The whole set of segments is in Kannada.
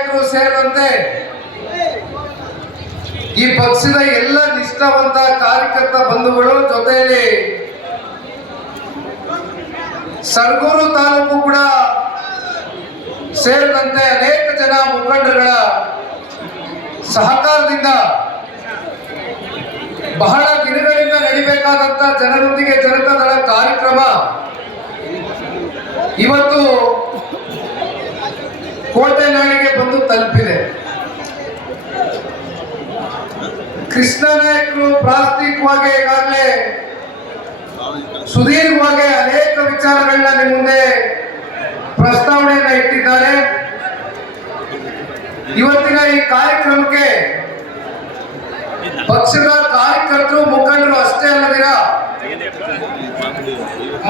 ನಾಯಕರು ಸೇರಿದಂತೆ ಈ ಪಕ್ಷದ ಎಲ್ಲ ನಿಷ್ಠಾವಂತ ಕಾರ್ಯಕರ್ತ ಬಂಧುಗಳು ಜೊತೆಯಲ್ಲಿ ಸರಗೂರು ತಾಲೂಕು ಕೂಡ ಸೇರಿದಂತೆ ಅನೇಕ ಜನ ಮುಖಂಡರುಗಳ ಸಹಕಾರದಿಂದ ಬಹಳ ದಿನಗಳಿಂದ ನಡಿಬೇಕಾದಂತ ಜನರೊಂದಿಗೆ ಜನತಾದಳ ಕಾರ್ಯಕ್ರಮ ಇವತ್ತು ಕೋಟೆ ನಾಡಿಗೆ ಬಂದು ತಲುಪಿದೆ. ಕೃಷ್ಣ ನಾಯಕರು ಪ್ರಾಸ್ತಾವಿಕವಾಗಿ ಈಗಾಗಲೇ ಸುದೀರ್ಘವಾಗಿ ಅನೇಕ ವಿಚಾರಗಳನ್ನ ನಿಮ್ಮ ಮುಂದೆ ಪ್ರಸ್ತಾವನೆಯನ್ನ ಇಟ್ಟಿದ್ದಾರೆ. ಇವತ್ತಿನ ಈ ಕಾರ್ಯಕ್ರಮಕ್ಕೆ ಪಕ್ಷದ ಕಾರ್ಯಕರ್ತರು ಮುಖಂಡರು ಅಷ್ಟೇ ಅಲ್ಲದಿರ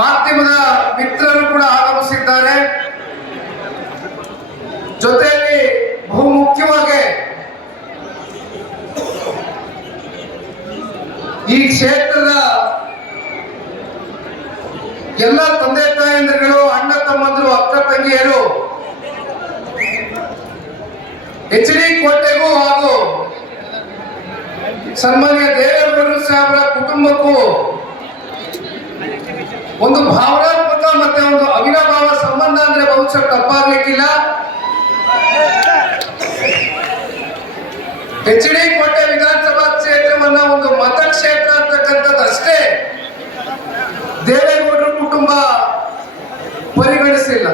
ಮಾಧ್ಯಮದ ಮಿತ್ರರು ಕೂಡ ಆಗಮಿಸಿದ್ದಾರೆ. ಜೊತೆಯಲ್ಲಿ ಬಹುಮುಖ್ಯವಾಗಿ ಈ ಕ್ಷೇತ್ರದ ಎಲ್ಲ ತಂದೆ ತಾಯಂದಿರುಗಳು, ಅಣ್ಣ ತಮ್ಮಂದರು, ಅಕ್ಕ ತಂಗಿಯರು HD ಕೋಟೆಗೂ ಹಾಗೂ ಸನ್ಮಾನ್ಯ ದೇವೇಗೌಡರು ಸಾಹೇಬರ ಕುಟುಂಬಕ್ಕೂ ಒಂದು ಭಾವನಾತ್ಮಕ ಮತ್ತೆ ಒಂದು ಅವಿನಾಭಾವ ಸಂಬಂಧ ಅಂದ್ರೆ ಬಹುಶಃ ತಪ್ಪಾಗ್ಲಿಕ್ಕಿಲ್ಲ. HD ಕೋಟೆ ವಿಧಾನಸಭಾ ಕ್ಷೇತ್ರವನ್ನ ಒಂದು ಮತಕ್ಷೇತ್ರ ಅಂತಕ್ಕಂಥದ್ದು ಅಷ್ಟೇ ದೇವೇಗೌಡರ ಕುಟುಂಬ ಪರಿಗಣಿಸಿಲ್ಲ.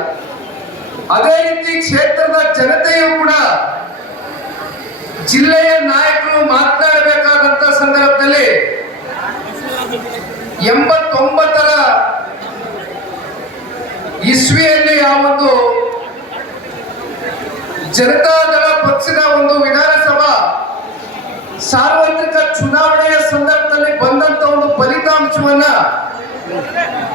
ಅದೇ ರೀತಿ ಕ್ಷೇತ್ರದ ಜನತೆಯೂ ಕೂಡ ಜಿಲ್ಲೆಯ ನಾಯಕರು ಮಾತನಾಡಬೇಕಾದಂತ ಸಂದರ್ಭದಲ್ಲಿ 89ರ ಇಸ್ವಿಯಲ್ಲಿ ಆ ಒಂದು ಜನತಾದಳ ಪಕ್ಷದ ಒಂದು ವಿಧಾನಸಭಾ ಸಾರ್ವತ್ರಿಕ ಚುನಾವಣೆಯ ಸಂದರ್ಭದಲ್ಲಿ ಬಂದಂತ ಒಂದು ಫಲಿತಾಂಶವನ್ನ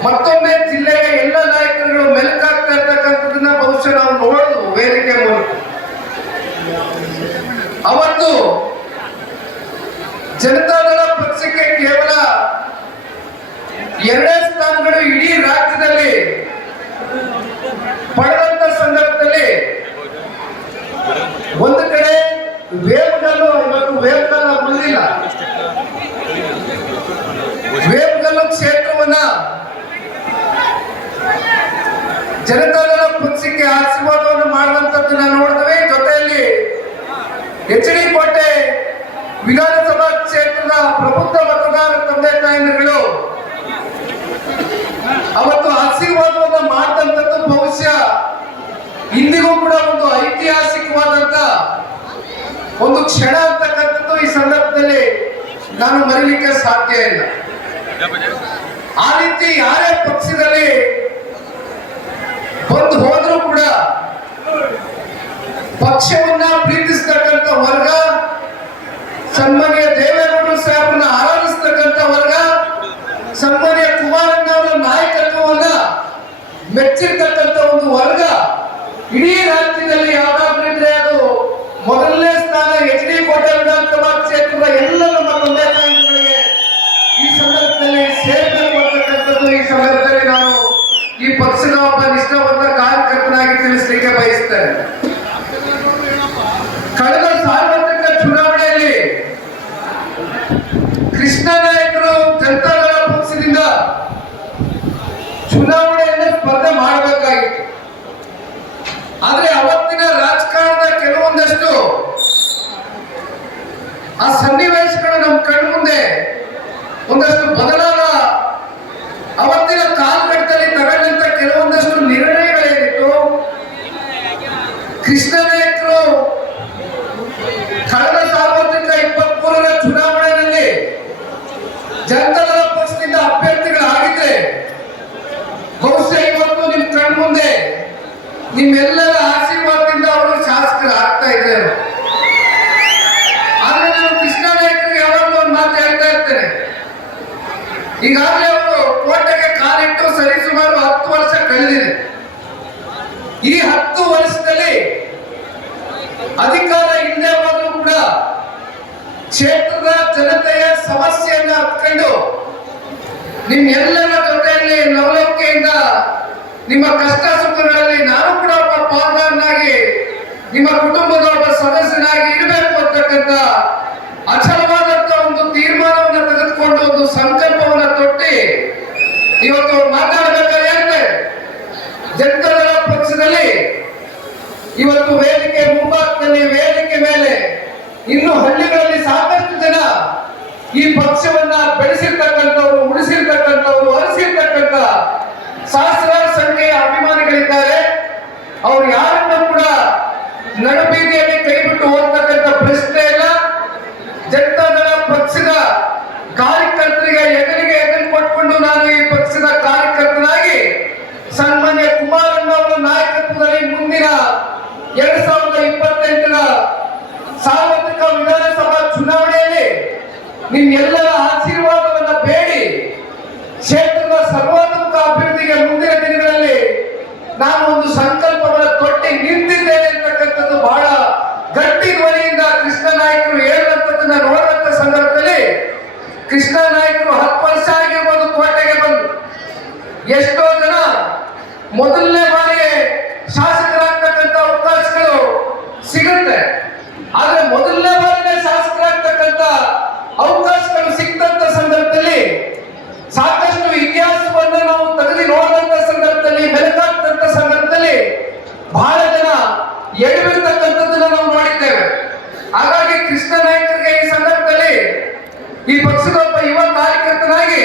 ಮತ್ತೊಮ್ಮೆ ಜಿಲ್ಲೆಯ ಎಲ್ಲ ನಾಯಕರುಗಳು ಮೆಲುಕಾಗ್ತಾ ಇರ್ತಕ್ಕಂಥದನ್ನ ಬಹುಶಃ ನಾವು ನೋಡುದು ವೇದಿಕೆ ಮೂಲಕ. ಅವತ್ತು ಜನತಾದಳ ಪಕ್ಷಕ್ಕೆ ಕೇವಲ 2 ಸ್ಥಾನಗಳು ಇಡೀ ರಾಜ್ಯದಲ್ಲಿ ಪಡೆದಂತ ಸಂದರ್ಭದಲ್ಲಿ ಒಂದು ಕಡೆ ವೇಮಗಲ್ಲು, ಇವತ್ತು ವೇಮಗಲ್ಲ ಉಳಿದಿಲ್ಲ, ವೇಮಗಲ್ಲು ಕ್ಷೇತ್ರವನ್ನ ಜನತಾದಳ ಪಕ್ಷಕ್ಕೆ ಆಶೀರ್ವಾದವನ್ನು ಮಾಡಿದಂಥದ್ದನ್ನ ನೋಡಿದ್ವಿ. ಜೊತೆಯಲ್ಲಿ HD ಕೋಟೆ ವಿಧಾನಸಭಾ ಕ್ಷೇತ್ರದ ಪ್ರಬುದ್ಧ ಮತದಾರ ತಂದೆ ತಾಯಂದಿರುಗಳು ಅವತ್ತು ಆಶೀರ್ವಾದವನ್ನ ಮಾಡಿದಂಥದ್ದು ಬಹುಶಃ ಇಂದಿಗೂ ಕೂಡ ಒಂದು ಐತಿಹಾಸಿಕವಾದಂತ ಒಂದು ಕ್ಷಣ ಅಂತಕ್ಕಂಥದ್ದು ಈ ಸಂದರ್ಭದಲ್ಲಿ ನಾನು ಮರೀಲಿಕ್ಕೆ ಸಾಧ್ಯ ಇಲ್ಲ. ಆ ರೀತಿ ಯಾರೇ ಪಕ್ಷದಲ್ಲಿ ಬಂದು ಹೋದ್ರೂ ಕೂಡ ಪಕ್ಷವನ್ನ ಪ್ರೀತಿಸ್ತಕ್ಕಂಥ ವರ್ಗ, ಸನ್ಮಾನ್ಯ ದೇವೇಗೌಡರು ಸಾಹೇಬರನ್ನ ಆರಾಧಿಸ್ತಕ್ಕಂಥ ವರ್ಗ, ಸನ್ಮಾನ್ಯ ಕುಮಾರಣ್ಣ ಅವರ ನಾಯಕತ್ವವನ್ನ ಮೆಚ್ಚಿರ್ತಕ್ಕಂಥ ಒಂದು ವರ್ಗ ಇಡೀ ರಾಜ್ಯದಲ್ಲಿ ಯಾವ್ದಾದ್ರು ಇದ್ರೆ ಅದು ಮೊದಲನೇ ಸ್ಥಾನ HD ಕೋಟೆ ವಿಧಾನಸಭಾ ಕ್ಷೇತ್ರದ ಎಲ್ಲ ನಮ್ಮ ತಂದೆ ತಾಯಿಗಳಿಗೆ ಈ ಸಂದರ್ಭದಲ್ಲಿ ಸೇರ್ಪಡೆಗೊಳ್ತಕ್ಕಂಥದ್ದು ಈ ಸಂದರ್ಭದಲ್ಲಿ ನಾನು ಈ ಪಕ್ಷದ ಒಬ್ಬ ನಿಷ್ಠಾವಂತ ಕಾರ್ಯಕರ್ತನಾಗಿ ತಿಳಿಸಲಿಕ್ಕೆ ಬಯಸ್ತೇನೆ. ಕಳೆದ ಸಾರ್ವತ್ರಿಕ ಚುನಾವಣೆಯಲ್ಲಿ ಕೃಷ್ಣ ನಾಯಕರು ಜನತಾದಳ ಪಕ್ಷದಿಂದ ಚುನಾವಣೆಯನ್ನು ಸ್ಪರ್ಧೆ ಮಾಡಬೇಕಾಗಿತ್ತು. ಆದ್ರೆ ಅವತ್ತಿನ ರಾಜಕಾರಣದ ಕೆಲವೊಂದಷ್ಟು ಆ ಸನ್ನಿವೇಶಗಳು ನಮ್ಮ ಕಣ್ಮುಂದೆ ಒಂದಷ್ಟು ಬದಲಾದ ಅವತ್ತಿನ ಕಾಲಘಟ್ಟದಲ್ಲಿ ತಗೊಂಡಂತ ಕೆಲವೊಂದಷ್ಟು ನಿರ್ಣಯಗಳೇನಿತ್ತು, ಕೃಷ್ಣ ನಾಯಕರು ಕಳೆದ ಸಾರ್ವತ್ರಿಕ 23ರ ಚುನಾವಣೆಯಲ್ಲಿ ಜನತಾದಳ ಪಕ್ಷದಿಂದ ಅಭ್ಯರ್ಥಿಗಳಾಗಿದ್ರೆ ಬಹುಶಃ ಇವತ್ತು ನಿಮ್ ಕಣ್ಮುಂದೆ ನಿಮ್ಮೆಲ್ಲರ ಆಶೀರ್ವಾದದಿಂದ ಅವರು ಶಾಸಕರು ಆಗ್ತಾ ಇದ್ದಾರೆ. ಆದ್ರೆ ನಾನು ಕೃಷ್ಣ ನಾಯಕರಿಗೆ ಯಾವಾಗಲೂ ಒಂದು ಮಾತು ಹೇಳ್ತಾ ಇರ್ತೇನೆ. ಈಗಾಗಲೇ ಅವರು ಕೋಟೆಗೆ ಕಾಲಿಟ್ಟು ಸರಿಸುಮಾರು 10 ವರ್ಷ ಕಳೆದಿದೆ. ಈ 10 ವರ್ಷದಲ್ಲಿ ಅಧಿಕಾರ ಇಲ್ಲದೆ ಹೋದ್ರೂ ಕೂಡ ಕ್ಷೇತ್ರದ ಜನತೆಯ ಸಮಸ್ಯೆಯನ್ನು ಅರ್ಥಕೊಂಡು ನಿಮ್ಮೆಲ್ಲರ ಜೊತೆಯಲ್ಲಿ ಲವಲವಿಕೆಯಿಂದ ನಿಮ್ಮ ಕಷ್ಟ ಸುಖಗಳಲ್ಲಿ ನಾನು ಕೂಡ ಒಬ್ಬ ಪಾಲ್ಗಾರನಾಗಿ ನಿಮ್ಮ ಕುಟುಂಬದ ಸಂಕಲ್ಪವನ್ನ ತೊಟ್ಟಿ ಇವತ್ತು ಮಾತಾಡಬೇಕಾದ್ರೆ ಹೇಳ್ತಾರೆ ಜನತಾದಳ ಪಕ್ಷದಲ್ಲಿ ಇವತ್ತು ವೇದಿಕೆ ಮುಂಭಾಗದಲ್ಲಿ ವೇದಿಕೆ ಮೇಲೆ ಇನ್ನು ಹಳ್ಳಿಗಳಲ್ಲಿ ಸಾಕಷ್ಟು ಜನ ಈ ಪಕ್ಷವನ್ನ ಬೆಳೆಸಿರ್ತಕ್ಕಂಥವ್ರು, ಉಳಿಸಿರ್ತಕ್ಕಂಥವ್ರು, ಹರಿಸಿರ್ತಕ್ಕಂಥ ಸಹಸ್ರಾರು ಸಂಖ್ಯೆಯ ಅಭಿಮಾನಿಗಳಿದ್ದಾರೆ. ಅವ್ರು ಯಾರನ್ನು ಕೂಡ ನಡುಬೀದಿಯಲ್ಲಿ ಕೈ ಬಿಟ್ಟು ಹೋಗ್ತಕ್ಕಂಥ ಪ್ರಶ್ನೆ ಇಲ್ಲ. ಜನತಾದಳ ಪಕ್ಷದ ಕಾರ್ಯಕರ್ತರಿಗೆ ಎದುರಿಗೆ ಎದುರು ಕೊಟ್ಕೊಂಡು ನಾನು ಈ ಪಕ್ಷದ ಕಾರ್ಯಕರ್ತನಾಗಿ ಸನ್ಮಾನ್ಯ ಕುಮಾರಣ್ಣ ಅವರ ನಾಯಕತ್ವದಲ್ಲಿ ಮುಂದಿನ 2028ರ ಸಾರ್ವತ್ರಿಕ ವಿಧಾನಸಭಾ ಚುನಾವಣೆಯಲ್ಲಿ ನಿಮ್ಮೆಲ್ಲರ ಆಶೀರ್ವಾದವನ್ನ ಬೇಡಿ ಕ್ಷೇತ್ರದ ಸರ್ವಾತ್ಮಕ ಅಭಿವೃದ್ಧಿಗೆ ಮುಂದಿನ ದಿನಗಳಲ್ಲಿ ನಾನು ಒಂದು ಸಂಕಲ್ಪವನ್ನು ತೊಟ್ಟಿ ನಿಂತಿದ್ದೇನೆ ಅಂತಕ್ಕಂಥದ್ದು ಬಹಳ ಗಟ್ಟಿ ಧ್ವನಿಯಿಂದ ಕೃಷ್ಣ ನಾಯಕರು ಹೇಳುವಂಥದ್ದನ್ನ ನೋಡುವಂತ ಸಂದರ್ಭದಲ್ಲಿ ಕೃಷ್ಣ ನಾಯಕರು 10 ವರ್ಷ ಆಗಿರ್ಬೋದು ಕೋಟೆಗೆ ಬಂದು. ಎಷ್ಟೋ ಜನ ಮೊದಲನೇ ಬಾರಿಗೆ ಶಾಸಕರಾಗ್ತಕ್ಕಂಥ ಅವಕಾಶಗಳು ಸಿಗುತ್ತೆ, ಆದ್ರೆ ಮೊದಲನೇ ಬಾರಿಗೆ ಶಾಸಕರಾಗ್ತಕ್ಕಂಥ ಅವಕಾಶಗಳು ಸಿಕ್ತಂತ ಸಂದರ್ಭದಲ್ಲಿ ಸಾಕಷ್ಟು ಇತಿಹಾಸವನ್ನು ನಾವು ತೆಗೆದು ನೋಡಿದಂತ ಸಂದರ್ಭದಲ್ಲಿ, ಬೆಳಕಾಗ್ತಂತ ಸಂದರ್ಭದಲ್ಲಿ ಬಹಳ ಜನ ಎಡವಿರ್ತಕ್ಕಂಥದ್ದನ್ನ ನಾವು ನೋಡಿದ್ದೇವೆ. ಹಾಗಾಗಿ ಕೃಷ್ಣ ನಾಯಕರಿಗೆ ಈ ಸಂದರ್ಭದಲ್ಲಿ ಈ ಪಕ್ಷದ ಒಬ್ಬ ಯುವ ಕಾರ್ಯಕರ್ತನಾಗಿ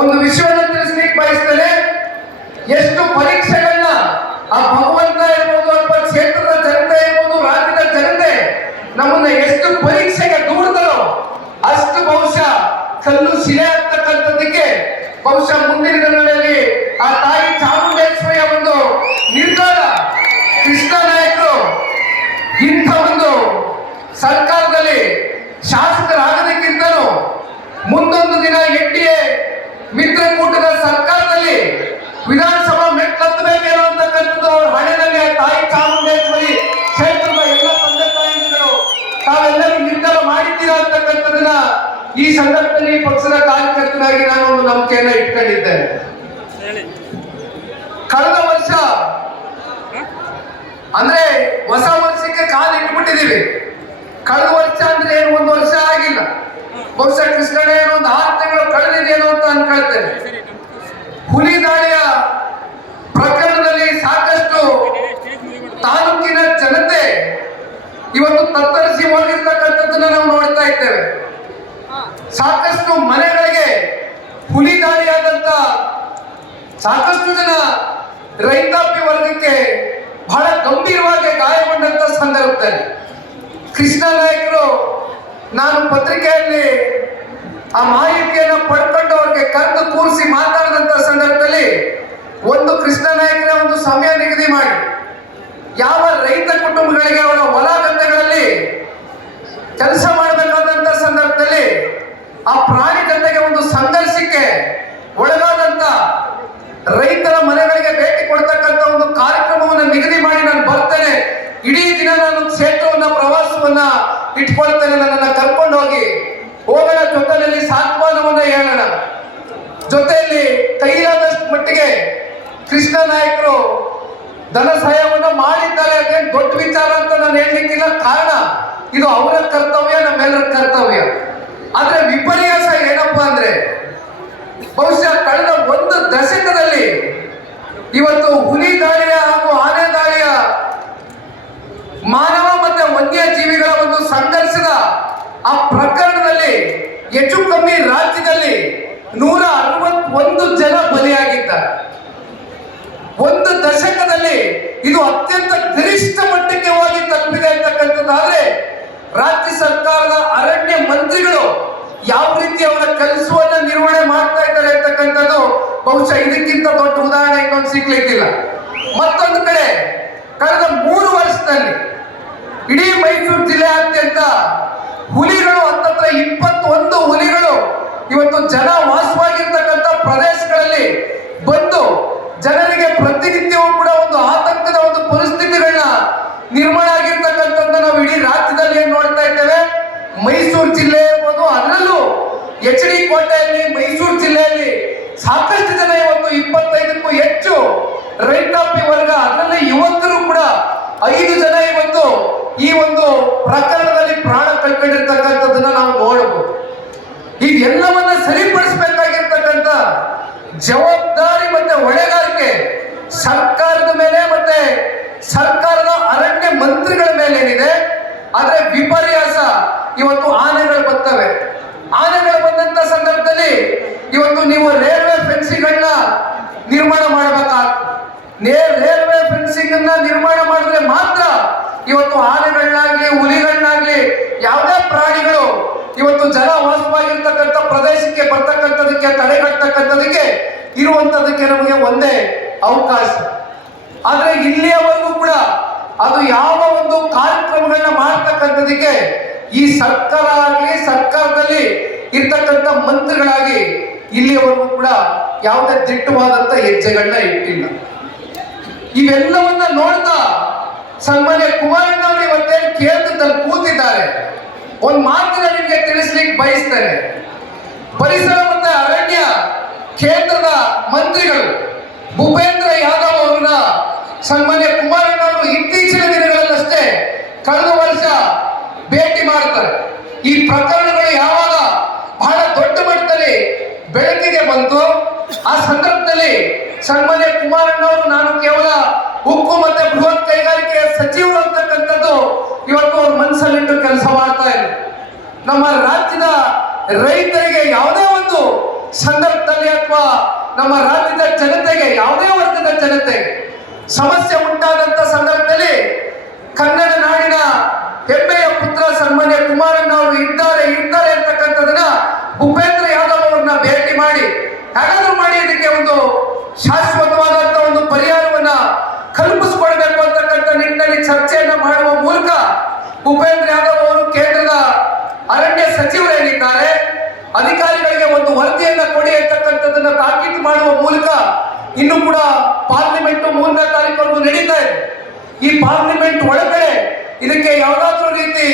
ಒಂದು ವಿಷಯವನ್ನು ತಿಳಿಸ್ಲಿಕ್ಕೆ ಬಯಸ್ತೇನೆ. ಎಷ್ಟು ಪರೀಕ್ಷೆಗಳನ್ನ ಆ ಭಗವಂತ ಇರ್ಬೋದು ಅಥವಾ ಕ್ಷೇತ್ರದ ಜನತೆ ಇರ್ಬೋದು, ರಾಜ್ಯದ ಜನತೆ ನಮ್ಮನ್ನ ಎಷ್ಟು ಪರೀಕ್ಷೆಗೆ ದೂಡಿದರೋ ಅಷ್ಟು ಬಹುಶಃ ಕಲ್ಲು ಶಿಲೆ ಆಗ್ತಕ್ಕಂಥದ್ದಕ್ಕೆ ಬಹುಶಃ ಮುಂದಿನ ದಿನಗಳಲ್ಲಿ ಆ ತಾಯಿ ಚಾಮುಂಡೇಶ್ವರಿಯ ಒಂದು ನಿರ್ಧಾರ ಕೃಷ್ಣ ನಾಯಕರು ಇಂಥ ಒಂದು ಸರ್ಕಾರದಲ್ಲಿ ಶಾಸಕರಾಗದಕ್ಕಿಂತಲೂ ಮುಂದೊಂದು ದಿನ NDA ಮಿತ್ರಕೂಟದ ಸರ್ಕಾರದಲ್ಲಿ ವಿಧಾನಸಭಾ ಮೆಟ್ಲತ್ತಬೇಕೇನೋ ಅಂತಕ್ಕಂಥದ್ದು ಅವ್ರ ಹಣೆಯಲ್ಲಿ ಆ ತಾಯಿ ಚಾಮುಂಡೇಶ್ವರಿ ಕ್ಷೇತ್ರದ ಎಲ್ಲ ತಂದೆ ತಾಯಿಗಳು ತಾವೆಲ್ಲರೂ ನಿರ್ಧಾರ ಮಾಡಿದ್ದೀರಾ ಅಂತಕ್ಕಂಥದನ್ನ ಈ ಸಂದರ್ಭದಲ್ಲಿ ಪಕ್ಷದ ಕಾರ್ಯಕರ್ತನಾಗಿ ನಾನು ಒಂದು ನಂಬಿಕೆಯನ್ನ ಇಟ್ಕೊಂಡಿದ್ದೇನೆ. ಕಳೆದ ವರ್ಷ ಅಂದ್ರೆ ಹೊಸ ವರ್ಷಕ್ಕೆ ಕಾಲು ಇಟ್ಬಿಟ್ಟಿದೀವಿ. ಕಳೆದ ವರ್ಷ ಅಂದ್ರೆ ಏನು 1 ವರ್ಷ ಆಗಿಲ್ಲ, ಬಹುಶಃ ಕೃಷ್ಣಣ್ಣ ಏನೋ ಒಂದು 6 ತಿಂಗಳು ಕಳೆದಿದೆಯೇನೋ ಅಂತ ಅನ್ಕೊಳ್ತೇನೆ. ಹುಲಿ ದಾಳಿಯ ಪ್ರಕರಣದಲ್ಲಿ ಸಾಕಷ್ಟು ತಾಲೂಕಿನ ಜನತೆ ಇವತ್ತು ತತ್ತರಿಸಿ ಹೋಗಿರ್ತಕ್ಕಂಥದ್ದನ್ನ ನಾವು ನೋಡ್ತಾ ಇದ್ದೇವೆ. ಸಾಕಷ್ಟು ಮನೆಗಳಿಗೆ ಹುಲಿ ದಾಳಿಯಾದಂತ ಸಾಕಷ್ಟು ಜನ ರೈತಾಪಿ ವರ್ಗಕ್ಕೆ ಬಹಳ ಗಂಭೀರವಾಗಿ ಗಾಯಗೊಂಡಂತ ಸಂದರ್ಭದಲ್ಲಿ ಕೃಷ್ಣ ನಾಯಕರು ನಾನು ಪತ್ರಿಕೆಯಲ್ಲಿ ಆ ಮಾಹಿತಿಯನ್ನು ಪಡ್ಕೊಂಡು ಅವ್ರಿಗೆ ಕರೆದು ಕೂರಿಸಿ ಮಾತಾಡಿದಂತ ಸಂದರ್ಭದಲ್ಲಿ ಒಂದು ಕೃಷ್ಣ ನಾಯಕರ ಒಂದು ಸಮಯ ನಿಗದಿ ಮಾಡಿ ಯಾವ ರೈತ ಕುಟುಂಬಗಳಿಗೆ ಅವರ ಹೊಲ ಗದ್ದೆಗಳಲ್ಲಿ ಕೆಲಸ ಮಾಡಬೇಕಾದಂತ ಸಂದರ್ಭದಲ್ಲಿ ಆ ಪ್ರಾಣಿ ಜೊತೆಗೆ ಒಂದು ಸಂಘರ್ಷಕ್ಕೆ ಒಳಗಾದಂತ ರೈತರ ಮನೆಗಳಿಗೆ ಭೇಟಿ ಕೊಡ್ತಕ್ಕಂಥ ಒಂದು ಕಾರ್ಯಕ್ರಮವನ್ನು ನಿಗದಿ ಮಾಡಿ ನಾನು ಬರ್ತೇನೆ, ಇಡೀ ದಿನ ನಾನು ಕ್ಷೇತ್ರವನ್ನ ಪ್ರವಾಸವನ್ನ ಇಟ್ಕೊಳ್ತೇನೆ, ನನ್ನನ್ನು ಕರ್ಕೊಂಡು ಹೋಗೋಣ, ಜೊತೆಯಲ್ಲಿ ಸಾಂತ್ವನವನ್ನ ಹೇಳೋಣ, ಜೊತೆಯಲ್ಲಿ ಕೈಲಾದಷ್ಟು ಮಟ್ಟಿಗೆ ಕೃಷ್ಣ ನಾಯಕರು ಧನ ಸಹಾಯವನ್ನು ಮಾಡಿದ್ದಾರೆ. ಅದೇನು ದೊಡ್ಡ ವಿಚಾರ ಅಂತ ನಾನು ಹೇಳಲಿಕ್ಕಿಲ್ಲ, ಕಾರಣ ಇದು ಅವರ ಕರ್ತವ್ಯ, ನಮ್ಮೆಲ್ಲರ ಕರ್ತವ್ಯ. ಆದ್ರೆ ವಿಪರ್ಯಾಸ ಏನಪ್ಪಾ ಅಂದ್ರೆ ಬಹುಶಃ ಕಳೆದ 1 ದಶಕದಲ್ಲಿ ಇವತ್ತು ಹುಲಿ ದಾಳಿಯ ಹಾಗೂ ಆನೆ ದಾಳಿಯ ಮಾನವ ಮತ್ತೆ ವನ್ಯಜೀವಿಗಳ ಒಂದು ಸಂಘರ್ಷದ ಆ ಪ್ರಕರಣದಲ್ಲಿ ಹೆಚ್ಚು ಕಮ್ಮಿ ರಾಜ್ಯದಲ್ಲಿ 161 ಜನ ಬಲಿಯಾಗಿದ್ದಾರೆ. 1 ದಶಕದಲ್ಲಿ ಇದು ಅತ್ಯಂತ ಗರಿಷ್ಠ ಮಟ್ಟಕ್ಕೆ ಹೋಗಿ ತಲುಪಿದೆ ಅಂತಕ್ಕಂಥದ್ದಾದ್ರೆ ರಾಜ್ಯ ಸರ್ಕಾರದ ಅರಣ್ಯ ಮಂತ್ರಿಗಳು ಯಾವ ರೀತಿ ಅವರ ಕೆಲಸವನ್ನ ನಿರ್ವಹಣೆ ಮಾಡ್ತಾ ಇದ್ದಾರೆ ಅಂತಕ್ಕಂಥದ್ದು ಬಹುಶಃ ಇದಕ್ಕಿಂತ ದೊಡ್ಡ ಉದಾಹರಣೆ ಇನ್ನೊಂದು ಸಿಗ್ಲಿಕ್ಕಿಲ್ಲ. ಮತ್ತೊಂದು ಕಡೆ ಕಳೆದ 3 ವರ್ಷದಲ್ಲಿ ಇಡೀ ಮೈಸೂರು ಜಿಲ್ಲೆಯಾದ್ಯಂತ ಹುಲಿಗಳು ಹತ್ತತ್ರ 21 ಹುಲಿಗಳು ಇವತ್ತು ಜನ ವಾಸವಾಗಿರ್ತಕ್ಕಂಥ ಪ್ರದೇಶಗಳಲ್ಲಿ ಬಂದು ಜನರಿಗೆ ಪ್ರತಿನಿತ್ಯವೂ ಕೂಡ ಒಂದು ಆತಂಕದ ಒಂದು ಪರಿಸ್ಥಿತಿಗಳನ್ನ ನಿರ್ಮಾಣ ಆಗಿರ್ತಕ್ಕಂಥದ್ದನ್ನ ನಾವು ಇಡೀ ರಾಜ್ಯದಲ್ಲಿ ಏನ್ ನೋಡ್ತಾ ಇದ್ದೇವೆ. ಮೈಸೂರು ಜಿಲ್ಲೆ ಇರ್ಬೋದು, ಅದರಲ್ಲೂ HD ಕೋಟೆಯಲ್ಲಿ ಮೈಸೂರು ಜಿಲ್ಲೆಯಲ್ಲಿ ಸಾಕಷ್ಟು ಜನ ಇವತ್ತು 25ಕ್ಕೂ ಹೆಚ್ಚು ರೈತಾಪಿ ವರ್ಗ, ಅದರಲ್ಲಿ ಯುವಕರು ಕೂಡ 5 ಜನ ಇವತ್ತು ಈ ಒಂದು ಪ್ರಕರಣದಲ್ಲಿ ಪ್ರಾಣ ಕಳ್ಕೊಂಡಿರ್ತಕ್ಕಂಥದ್ದನ್ನ ನಾವು ನೋಡಬಹುದು. ಇದೆಲ್ಲವನ್ನ ಸರಿಪಡಿಸ ಜವಾಬ್ದಾರಿ ಮತ್ತೆ ಹೊಣೆಗಾರಿಕೆ ಸರ್ಕಾರದ ಮೇಲೆ ಮತ್ತೆ ಸರ್ಕಾರದ ಅರಣ್ಯ ಮಂತ್ರಿಗಳ ಮೇಲೆ ಏನಿದೆ. ಆದ್ರೆ ವಿಪರ್ಯಾಸ ಇವತ್ತು ಆನೆಗಳು ಬರ್ತವೆ. ಆನೆಗಳು ಬಂದಂತ ಸಂದರ್ಭದಲ್ಲಿ ಇವತ್ತು ನೀವು ರೈಲ್ವೆ ಫೆನ್ಸಿಂಗ್ಗಳನ್ನ ನಿರ್ಮಾಣ ಮಾಡಬೇಕಾಗ್ತದೆ. ರೈಲ್ವೆ ಫೆನ್ಸಿಂಗ್ ಅನ್ನ ನಿರ್ಮಾಣ ಮಾಡಿದ್ರೆ ಮಾತ್ರ ಇವತ್ತು ಆನೆಗಳನ್ನಾಗ್ಲಿ ಹುಲಿಗಳನ್ನಾಗ್ಲಿ ಯಾವುದೇ ಪ್ರಾಣಿಗಳು ಇವತ್ತು ಜನವಾಸವಾಗಿರ್ತಕ್ಕಂಥ ಪ್ರದೇಶಕ್ಕೆ ಬರ್ತಕ್ಕಂಥದಕ್ಕೆ ತಡೆಗಟ್ಟತಕ್ಕಂಥದಕ್ಕೆ ಇರುವಂತದಕ್ಕೆ ನಮಗೆ ಒಂದೇ ಅವಕಾಶ. ಆದ್ರೆ ಇಲ್ಲಿಯವರೆಗೂ ಕೂಡ ಅದು ಯಾವ ಒಂದು ಕಾರ್ಯಕ್ರಮಗಳನ್ನ ಮಾಡ್ತಕ್ಕಂಥದಕ್ಕೆ ಈ ಸರ್ಕಾರ ಆಗಲಿ ಸರ್ಕಾರದಲ್ಲಿ ಇರ್ತಕ್ಕಂಥ ಮಂತ್ರಿಗಳಾಗಿ ಇಲ್ಲಿಯವರೆಗೂ ಕೂಡ ಯಾವುದೇ ದಿಟ್ಟವಾದಂತ ಹೆಜ್ಜೆಗಳನ್ನ ಇಟ್ಟಿಲ್ಲ. ಇವೆಲ್ಲವನ್ನ ನೋಡ್ತಾ ಸನ್ಮಾನ್ಯ ಕುಮಾರಣ್ಣವರು ಇವತ್ತೇನು ಕೇಂದ್ರದಲ್ಲಿ ಕೂತಿದ್ದಾರೆ. ಒಂದು ಮಾತಿನ ನಿಮಗೆ ತಿಳಿಸ್ಲಿಕ್ಕೆ ಬಯಸ್ತೇನೆ. ಪರಿಸರ ಮತ್ತು ಅರಣ್ಯ ಕೇಂದ್ರದ ಮಂತ್ರಿಗಳು ಭೂಪೇಂದ್ರ ಯಾದವ್ ಅವರನ್ನ ಸನ್ಮಾನ್ಯ ಕುಮಾರಣ್ಣವರು ಇತ್ತೀಚಿನ ದಿನಗಳಲ್ಲಷ್ಟೇ ಕಳೆದ ವರ್ಷ ಭೇಟಿ ಮಾಡ್ತಾರೆ. ಈ ಪ್ರಕರಣಗಳು ಯಾವಾಗ ಬಹಳ ದೊಡ್ಡ ಮಟ್ಟದಲ್ಲಿ ಬೆಳಕಿಗೆ ಬಂತು ಆ ಸಂದರ್ಭದಲ್ಲಿ ಸನ್ಮಾನ್ಯ ಕುಮಾರಣ್ಣವರು ನಾನು ಕೇವಲ ಉಕ್ಕು ಮತ್ತೆ ಬೃಹತ್ ಕೈಗಾರಿಕೆ ಸಚಿವರು ಅಂತಕ್ಕಂಥದ್ದು ಇವತ್ತು ಅವ್ರ ಮನಸ್ಸಲ್ಲಿಟ್ಟು ಕೆಲಸ ಮಾಡ್ತಾ ಇದ್ರು. ನಮ್ಮ ರಾಜ್ಯದ ರೈತರಿಗೆ ಯಾವುದೇ ಒಂದು ಸಂದರ್ಭದಲ್ಲಿ ಅಥವಾ ನಮ್ಮ ರಾಜ್ಯದ ಜನತೆಗೆ ಯಾವುದೇ ವರ್ಗದ ಜನತೆಗೆ ಸಮಸ್ಯೆ ಉಂಟಾದಂತ ಸಂದರ್ಭದಲ್ಲಿ ಕನ್ನಡ ನಾಡಿನ ಹೆಮ್ಮೆಯ ಪುತ್ರ ಸನ್ಮಾನ್ಯ ಕುಮಾರಣ್ಣವರು ಇರ್ತಾರೆ ಅಂತಕ್ಕಂಥದನ್ನ ಭೂಪೇಂದ್ರ ಯಾದವ್ ಅವ್ರನ್ನ ಭೇಟಿ ಮಾಡಿ ಹೇಗಾದ್ರೂ ಮಾಡಿ ಇದಕ್ಕೆ ಒಂದು ಶಾಶ್ವತವಾದಂತ ಒಂದು ಪರಿಹಾರವನ್ನ ಕಲ್ಪಿಸಿಕೊಳ್ಬೇಕು ಅಂತಕ್ಕಂಥ ನಿಟ್ಟಿನಲ್ಲಿ ಚರ್ಚೆಯನ್ನ ಮಾಡುವ ಮೂಲಕ ಭೂಪೇಂದ್ರ ಯಾದವ್ ಅವರು ಕೇಂದ್ರದ ಅರಣ್ಯ ಸಚಿವರೇನಿದ್ದಾರೆ ಅಧಿಕಾರಿಗಳಿಗೆ ಒಂದು ವರದಿಯನ್ನ ಕೊಡಿ ಅಂತಕ್ಕಂಥದ್ದನ್ನ ತಾಕೀತು ಮಾಡುವ ಮೂಲಕ ಇನ್ನು ಕೂಡ ಪಾರ್ಲಿಮೆಂಟ್ 3ನೇ ತಾರೀಕು ನಡೀತಾ ಇದೆ. ಈ ಪಾರ್ಲಿಮೆಂಟ್ ಒಳಗಡೆ ಇದಕ್ಕೆ ಯಾವುದಾದ್ರೂ ರೀತಿ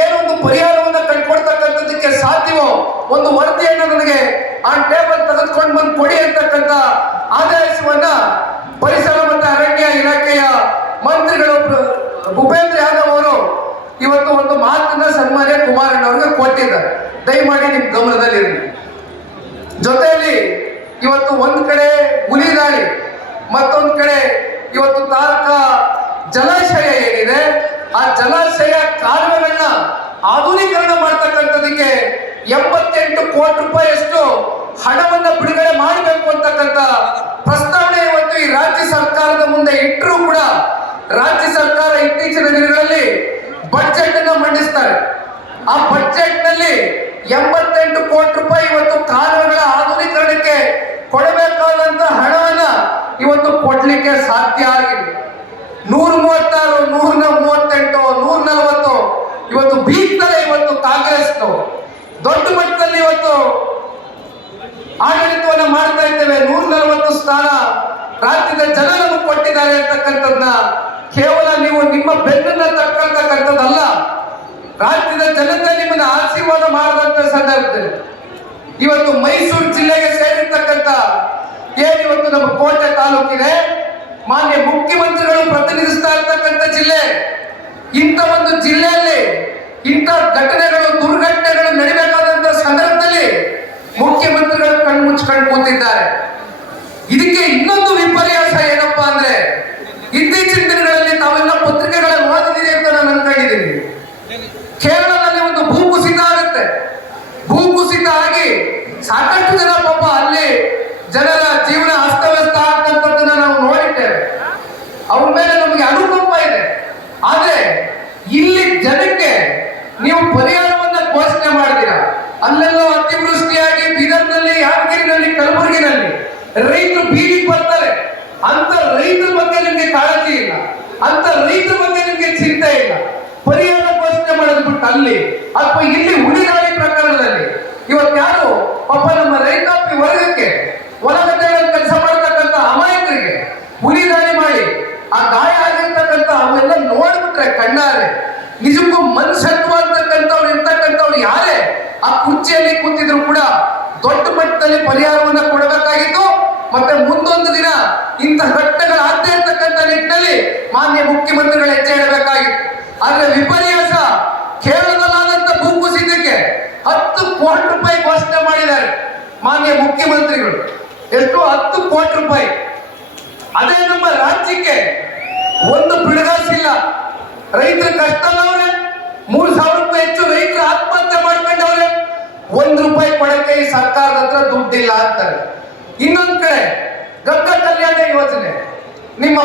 ಏನೊಂದು ಪರಿಹಾರವನ್ನ ಕಂಡುಕೊಡ್ತಕ್ಕಂಥದ್ದಕ್ಕೆ ಸಾಧ್ಯವೋ ಒಂದು ವರದಿಯನ್ನು ನನಗೆ ಆ ಟೇಬಲ್ ತೆಗೆದುಕೊಂಡು ಬಂದು ಕೊಡಿ ಅಂತಕ್ಕಂಥ ಆದೇಶವನ್ನ ಪರಿಸರ ಮತ್ತು ಅರಣ್ಯ ಇಲಾಖೆಯ ಮಂತ್ರಿಗಳು ಭೂಪೇಂದ್ರ ಯಾದವ್ ಅವರು ಇವತ್ತು ಒಂದು ಮಾತನ್ನ ಸನ್ಮಾನ್ಯ ಕುಮಾರಣ್ಣವ್ರಿಗೆ ಕೊಟ್ಟಿದ್ದಾರೆ. ದಯಮಾಡಿ ನಿಮ್ ಗಮನದಲ್ಲಿರಲಿ. ಜೊತೆಯಲ್ಲಿ ಇವತ್ತು ಒಂದ್ ಕಡೆ ಹುಲಿ ದಾಳಿ, ಮತ್ತೊಂದ್ ಕಡೆ ಇವತ್ತು ತಾರಕ ಜಲಾಶಯ ಏನಿದೆ ಆ ಜಲಾಶಯ ಕಾಲುವೆಗಳನ್ನ ಆಧುನೀಕರಣ ಮಾಡ್ತಕ್ಕಂಥದಕ್ಕೆ 88 ಕೋಟಿ ರೂಪಾಯಿಯಷ್ಟು ಹಣವನ್ನ ಬಿಡುಗಡೆ ಮಾಡಬೇಕು ಅಂತಕ್ಕಂಥ ಪ್ರಸ್ತಾವನೆ ಇವತ್ತು ಈ ರಾಜ್ಯ ಸರ್ಕಾರದ ಮುಂದೆ ಇಟ್ಟರೂ ಕೂಡ ರಾಜ್ಯ ಸರ್ಕಾರ ಇತ್ತೀಚಿನ ದಿನಗಳಲ್ಲಿ ಬಜೆಟ್ ಅನ್ನ ಮಂಡಿಸ್ತಾರೆ. ಆ ಬಜೆಟ್ ನಲ್ಲಿ 88 ಕೋಟಿ ರೂಪಾಯಿ ಇವತ್ತು ಕಾಲುವೆಗಳ ಆಧುನೀಕರಣಕ್ಕೆ ಕೊಡಬೇಕಾದಂತ ಹಣವನ್ನ ಇವತ್ತು ಕೊಡ್ಲಿಕ್ಕೆ ಸಾಧ್ಯ ಆಗಿದೆ. 136, 138, 140 ಇವತ್ತು ಬೀಗ್ತಾರೆ. ಇವತ್ತು ಕಾಂಗ್ರೆಸ್ ದೊಡ್ಡ ಮಟ್ಟದಲ್ಲಿ ಇವತ್ತು ಆಡಳಿತವನ್ನ ಮಾಡ್ತಾ ಇದ್ದೇವೆ. 140 ಸ್ಥಾನ ರಾಜ್ಯದ ಜನ ನಮಗೆ ಕೊಟ್ಟಿದ್ದಾರೆ ಅಂತಕ್ಕಂಥದ್ದನ್ನ ಕೇವಲ ನೀವು ನಿಮ್ಮ ಬೆನ್ನನ್ನ ತಕ್ಕೊಳ್ತಕ್ಕಂಥದ್ದಲ್ಲ, ರಾಜ್ಯದ ಜನತೆ ನಿಮ್ಮನ್ನ ಆಶೀರ್ವಾದ ಮಾಡದಂತ ಸಂದರ್ಭದಲ್ಲಿ ಇವತ್ತು ಮೈಸೂರು ಜಿಲ್ಲೆಗೆ ಸೇರಿರ್ತಕ್ಕಂಥ ಏನಿವತ್ತು ನಮ್ಮ ಕೋಟೆ ತಾಲೂಕಿದೆ, ಮಾನ್ಯ ಮುಖ್ಯಮಂತ್ರಿಗಳು ಪ್ರತಿನಿಧಿಸ್ತಾ ಇರ್ತಕ್ಕಂಥ ಜಿಲ್ಲೆ. ಇಂಥ ಒಂದು ಜಿಲ್ಲೆಯಲ್ಲಿ ಇಂಥ ಘಟನೆಗಳು ದುರ್ಘಟನೆಗಳು ನಡಿಬೇಕಾದಂತ ಸಂದರ್ಭದಲ್ಲಿ ಮುಖ್ಯಮಂತ್ರಿಗಳು ಕಣ್ಮುಚ್ಕೊಂಡು ಕೂತಿದ್ದಾರೆ. ಇದಕ್ಕೆ ಇನ್ನೊಂದು ವಿಪರ್ಯಾಸ ಏನಪ್ಪಾ ಅಂದ್ರೆ ಇತ್ತೀಚಿನ ದಿನಗಳಲ್ಲಿ ತಾವೆಲ್ಲ ಪತ್ರಿಕೆಗಳಲ್ಲಿ ಓದಿದ್ದೀರಿ ಅಂತ ನಾನು ಅನ್ಕೊಂಡಿದ್ದೀನಿ. ಕೇರಳದಲ್ಲಿ ಒಂದು ಭೂಕುಸಿತ ಆಗುತ್ತೆ. ಭೂಕುಸಿತ ಆಗಿ ಸಾಕಷ್ಟು ಜನ ಪಾಪ ಅಲ್ಲಿ ಜನರ ಜೀವನ ಅಸ್ತವ್ಯಸ್ತ ಆಗ್ತಕ್ಕಂಥದ್ದನ್ನ ನಾವು ನೋಡಿದ್ದೇವೆ. ಅವ್ರ ಮೇಲೆ ನಮಗೆ ಅನುಕಂಪ ಇದೆ. ಆದ್ರೆ ಇಲ್ಲಿ ಜನಕ್ಕೆ ನೀವು ಪರಿಹಾರವನ್ನ ಘೋಷಣೆ ಮಾಡಿದ್ದೀರಾ. ಅಲ್ಲೆಲ್ಲೋ ಅತಿವೃಷ್ಟಿಯಾಗಿ ಬೀದರ್ನಲ್ಲಿ, ಯಾದಗಿರಿನಲ್ಲಿ, ಕಲಬುರಗಿನಲ್ಲಿ ರೈತರು ಬೀದಿಗೆ ಬರ್ತಾರೆ. ಅಂತ ರೈತರ ಬಗ್ಗೆ ನಿಮ್ಗೆ ಕಾಳಜಿ ಇಲ್ಲ, ಅಂತ ರೈತರ ಬಗ್ಗೆ ನಿಮ್ಗೆ ಚಿಂತೆ ಇಲ್ಲ. ಪರಿಹಾರ ಘೋಷಣೆ ಮಾಡೋದು ಬಿಟ್ಟು ಅಲ್ಲಿ ಅಥವಾ ಇಲ್ಲಿ ಹುಲಿದಾಳಿ ಪ್ರಕರಣದಲ್ಲಿ ಇವತ್ತು ಯಾರು ಪಾಪ ನಮ್ಮ ರೈತಾಪಿ ವರ್ಗಕ್ಕೆ ಹೊಲಗದ್ದೆಗಳಲ್ಲಿ ಕೆಲಸ ಮಾಡ್ತಕ್ಕಂಥ ಅಮಾಯಕರಿಗೆ ಹುಲಿದಾಳಿ ಮಾಡಿ ಆ ಗಾಯ ಆಗಿರ್ತಕ್ಕಂಥ ಅವೆಲ್ಲ ನೋಡ್ಬಿಟ್ರೆ ಕಣ್ಣಾರೆ ನಿಜಕ್ಕೂ ಮನುಷ್ಯತ್ವ ಅಂತಕ್ಕಂಥವ್ರು ಇರ್ತಕ್ಕಂಥವ್ರು ಯಾರೇ ಆ ಕುರ್ಚಿಯಲ್ಲಿ ಕೂತಿದ್ರು ಕೂಡ ದೊಡ್ಡ ಮಟ್ಟದಲ್ಲಿ ಪರಿಹಾರವನ್ನ ಕೊಡಬೇಕಾಗಿತ್ತು. ಮತ್ತೆ ಮುಂದೊಂದು ದಿನ ಇಂಥ ಘಟನೆಗಳಾಗದೇ ಇರ್ತಕ್ಕಂಥ ನಿಟ್ಟಿನಲ್ಲಿ ಮಾನ್ಯ ಮುಖ್ಯಮಂತ್ರಿಗಳು ಹೆಜ್ಜೆ ಇಡಬೇಕಾಗಿತ್ತು. ಆದ್ರೆ ವಿಪರ್ಯಾಸ ಕೇರಳದಲ್ಲಾದಂತ ಭೂಕುಸಿತಕ್ಕೆ 10 ಕೋಟಿ ರೂಪಾಯಿ ಘೋಷಣೆ ಮಾಡಿದ್ದಾರೆ ಮಾನ್ಯ ಮುಖ್ಯಮಂತ್ರಿಗಳು. ಎಷ್ಟು 10 ಕೋಟಿ ರೂಪಾಯಿ. ಅದೇ ನಮ್ಮ ರಾಜ್ಯಕ್ಕೆ ಒಂದು ಬಿಡುಗಾಸಿಲ್ಲ. ರೈತರ ಕಷ್ಟದವ್ರೆ, 3,000 ರೂಪಾಯಿ ಹೆಚ್ಚು ರೈತರು ಆತ್ಮಹತ್ಯೆ ಮಾಡ್ಕೊಂಡವ್ರೆ. 1 ರೂಪಾಯಿ ಕೊಡಕ್ಕೆ ಈ ಸರ್ಕಾರದ ಹತ್ರ ದುಡ್ಡಿಲ್ಲ ಅಂತಾರೆ. ಇನ್ನೊಂದ್ ಕಡೆ ಗಂಗಾ ಕಲ್ಯಾಣ ಯೋಜನೆ, ನಿಮ್ಮ